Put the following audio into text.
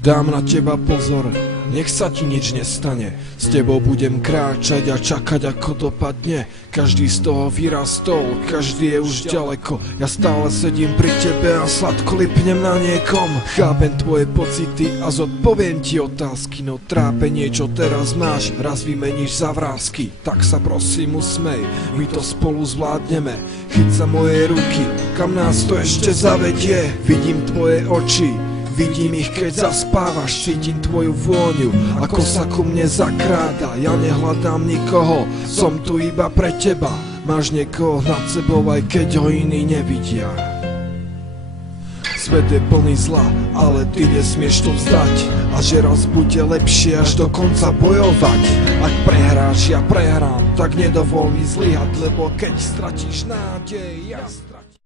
Dám na teba pozor, nech sa ti nič nestane. S tebou budem kráčať a čakať ako dopadne. Každý z toho vyrastol, každý je už ďaleko. Ja stále sedím pri tebe a sladko lipnem na niekom. Chápem tvoje pocity a zodpoviem ti otázky. No trápenie, čo teraz máš, raz vymeníš za vrásky. Tak sa prosím usmej, my to spolu zvládneme. Chyť sa moje ruky, kam nás to ešte zavedie. Vidím tvoje oči, vidím ich, keď zaspávaš, cítim tvoju vôňu, ako sa ku mne zakráda. Ja nehľadám nikoho, som tu iba pre teba. Máš niekoho nad sebou, aj keď ho iní nevidia. Svet je plný zla, ale ty nesmieš to vzdať. A že raz bude lepšie až do konca bojovať. Ak prehráš, ja prehrám, tak nedovol mi zlyhať, lebo keď stratíš nádej, ja